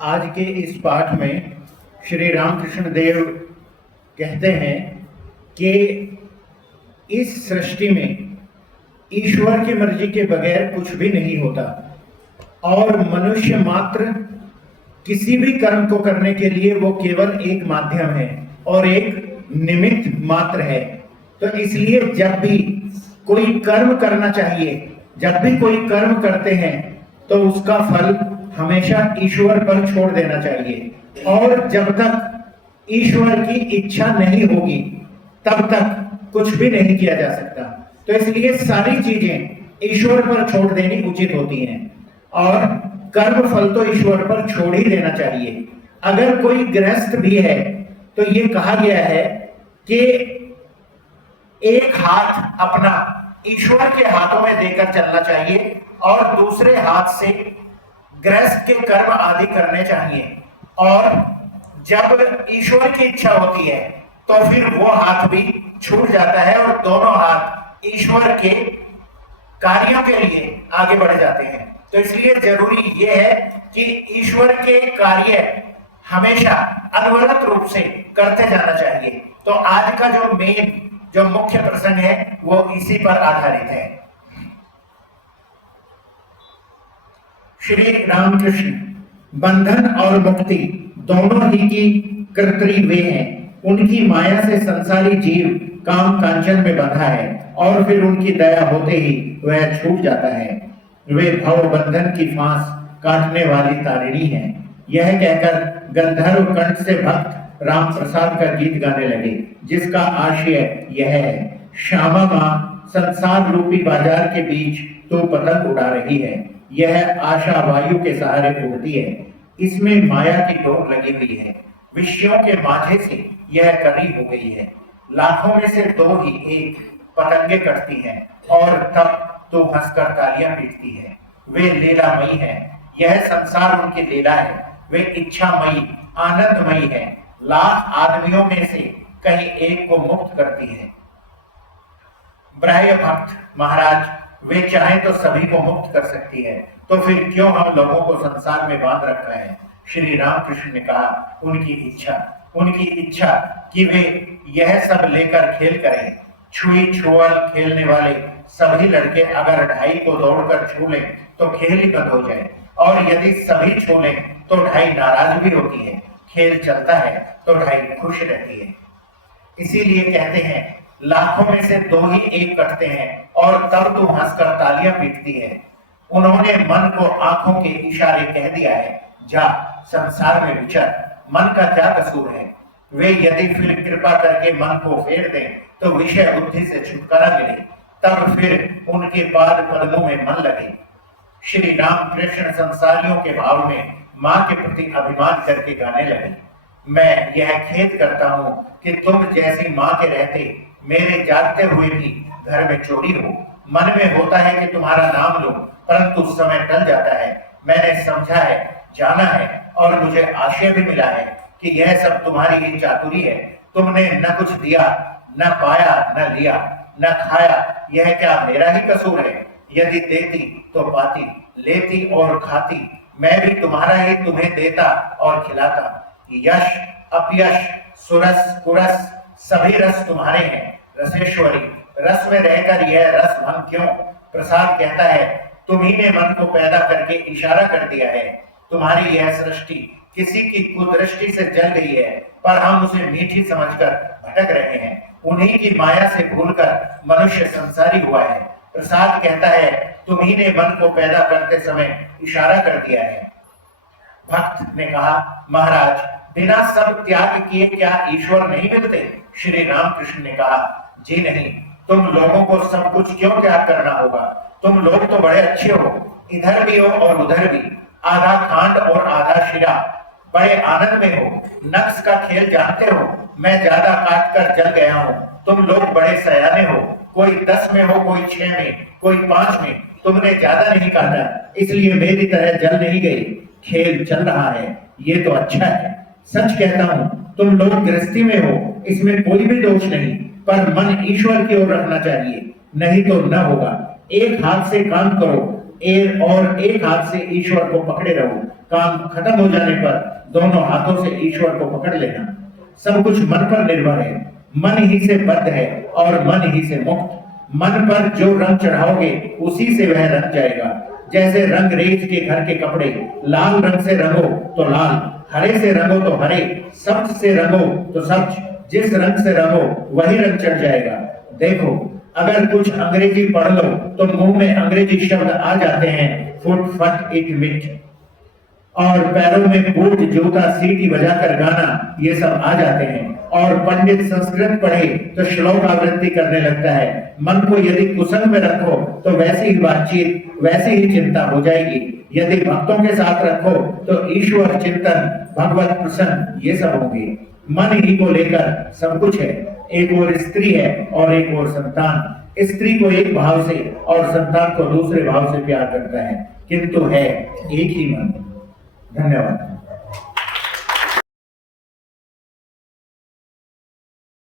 आज के इस पाठ में श्री रामकृष्ण देव कहते हैं कि इस सृष्टि में ईश्वर की मर्जी के बगैर कुछ भी नहीं होता और मनुष्य मात्र किसी भी कर्म को करने के लिए वो केवल एक माध्यम है और एक निमित्त मात्र है। तो इसलिए जब भी कोई कर्म करना चाहिए, जब भी कोई कर्म करते हैं तो उसका फल हमेशा ईश्वर पर छोड़ देना चाहिए और जब तक ईश्वर की इच्छा नहीं होगी तब तक कुछ भी नहीं किया जा सकता। तो इसलिए सारी चीजें ईश्वर पर छोड़ देनी उचित होती हैं और कर्म फल तो ईश्वर पर छोड़ ही देना चाहिए। अगर कोई गृहस्थ भी है तो ये कहा गया है कि एक हाथ अपना ईश्वर के हाथों में देकर चलना चाहिए और दूसरे हाथ से गृहस्थ के कर्म आदि करने चाहिए। और जब ईश्वर की इच्छा होती है तो फिर वो हाथ भी छूट जाता है और दोनों हाथ ईश्वर के कार्यों के लिए आगे बढ़ जाते हैं। तो इसलिए जरूरी यह है कि ईश्वर के कार्य हमेशा अनवरत रूप से करते जाना चाहिए। तो आज का जो मुख्य प्रसंग है वो इसी पर आधारित है। श्री रामकृष्ण बंधन और मुक्ति दोनों ही की कर्त्री वे हैं। उनकी माया से संसारी जीव काम कांचन में बंधा है और फिर उनकी दया होते ही वह छूट जाता है। वे भव बंधन की फांस काटने वाली तारिणी हैं। यह कहकर गंधर्व कंठ से भक्त राम प्रसाद का गीत गाने लगे, जिसका आशय यह है: श्यामा माँ संसार रूपी बाजार के बीच तो पतंग उड़ा रही है, यह आशा वायु के सहारे उड़ती है, इसमें माया की डोर लगी हुई है, विषयों के माझे से यह करी हो गई है, लाखों में से दो ही एक पतंगे कटती हैं और तब तो हंसकर तालियां पीटती है। वे लीलामयी है, यह संसार उनकी लीला है। वे इच्छामयी आनंदमयी है, लाख आदमियों में से कहीं एक को मुक्त करती है। ब्राह्य भक्त महाराज, वे चाहे तो सभी को मुक्त कर सकती है, तो फिर क्यों हम लोगों को संसार में बांध रखा है? श्री रामकृष्ण ने कहा, उनकी इच्छा कि वे यह सब लेकर खेल करें। छुई छुअल खेलने वाले सभी लड़के अगर ढाई को दौड़कर छू लें तो खेल ही बंद हो जाए, और यदि सभी छू लें तो ढाई नाराज भी होती है। खेल चलता है तो ढाई खुश रहती है। इसीलिए कहते हैं, लाखों में से दो ही एक कटते हैं और तब तो हंसकर तालियां पीटती है। उन्होंने मन को आंखों के इशारे कह दिया है, जा संसार में विचर, मन का क्या कसूर है? वे यदि फिर कृपा करके मन को फेर दें तो विषय बुद्धि से छुटकारा मिले, तब फिर उनके पाद पद्मों में मन लगे। श्री रामकृष्ण संसारियों के भाव में मां के प्रति अभिमान करके गाने लगे, मैं यह खेद करता हूं कि तुम जैसी मां के रहते मेरे जागते हुए भी घर में चोरी हो। मन में होता है कि तुम्हारा नाम लो, परंतु समय टल जाता है। मैंने समझा है, जाना है और मुझे आशय भी मिला है कि यह सब तुम्हारी ही चातुरी है। तुमने न कुछ दिया, न पाया, न लिया, न खाया, यह क्या मेरा ही कसूर है? यदि देती तो पाती, लेती और खाती, मैं भी तुम्हारा ही तुम्हें देता और खिलाता। यश अपयश सुरस कुरस सभी रस तुम्हारे हैं। रसेश्वरी, रस में रहकर यह रस भंग क्यों? प्रसाद कहता है, तुम्ही ने मन को पैदा करके इशारा कर दिया है। तुम्हारी यह सृष्टि किसी की कुदृष्टि से जल गई है, पर हम उसे मीठी समझकर भटक रहे हैं। उन्हीं की माया से भूलकर मनुष्य संसारी हुआ है। प्रसाद कहता है, तुम्ही ने मन को पैदा करते समय इशारा कर दिया है। भक्त ने कहा, महाराज बिना सब त्याग किए क्या ईश्वर नहीं मिलते? श्री रामकृष्ण ने कहा, जी नहीं, तुम लोगों को सब कुछ क्यों त्याग करना होगा? तुम लोग तो बड़े अच्छे हो, इधर भी हो और उधर भी, आधा खांड और आधा शिरा, बड़े आनंद में हो, नक्श का खेल जानते हो। मैं ज्यादा काट कर जल गया हूँ, तुम लोग बड़े सयाने हो, कोई 10 में हो, कोई 6 में, कोई 5 में, तुमने ज्यादा नहीं काटा, इसलिए मेरी तरह जल नहीं गई। खेल चल रहा है, ये तो अच्छा है। सच कहता हूँ, तुम लोग गृहस्थी में हो, इसमें कोई भी दोष नहीं, पर मन ईश्वर की ओर रखना चाहिए, नहीं तो न होगा। एक हाथ से काम करो और एक हाथ से ईश्वर को पकड़े रहो। काम खत्म हो जाने पर दोनों हाथों से ईश्वर को पकड़ लेना। सब कुछ मन पर निर्भर है, मन ही से बद्ध है और मन ही से मुक्त। मन पर जो रंग चढ़ाओगे उसी से वह रंग जाएगा। जैसे रंग रेत के घर के कपड़े, लाल रंग से रंगो तो लाल, हरे से रंगो तो हरे, सब्ज से रंगो तो सब्ज, जिस रंग से रंगो वही रंग चढ़ जाएगा। देखो, अगर कुछ अंग्रेजी पढ़ लो तो मुंह में अंग्रेजी शब्द आ जाते हैं, फुट फट इट मिट, और पैरों में बूट जूता सीटी बजाकर गाना, ये सब आ जाते हैं। और पंडित संस्कृत पढ़े तो श्लोक आवृत्ति करने लगता है। मन को यदि कुसंग में रखो तो वैसी ही बातचीत, वैसी ही चिंता हो जाएगी। यदि भक्तों के साथ रखो तो ईश्वर चिंतन, भगवत प्रसन्न, ये सब होंगे। मन ही को लेकर सब कुछ है। एक और स्त्री है और एक और संतान। स्त्री को एक भाव से और संतान को दूसरे भाव से प्यार करता है, किंतु है एक ही मन। धन्यवाद।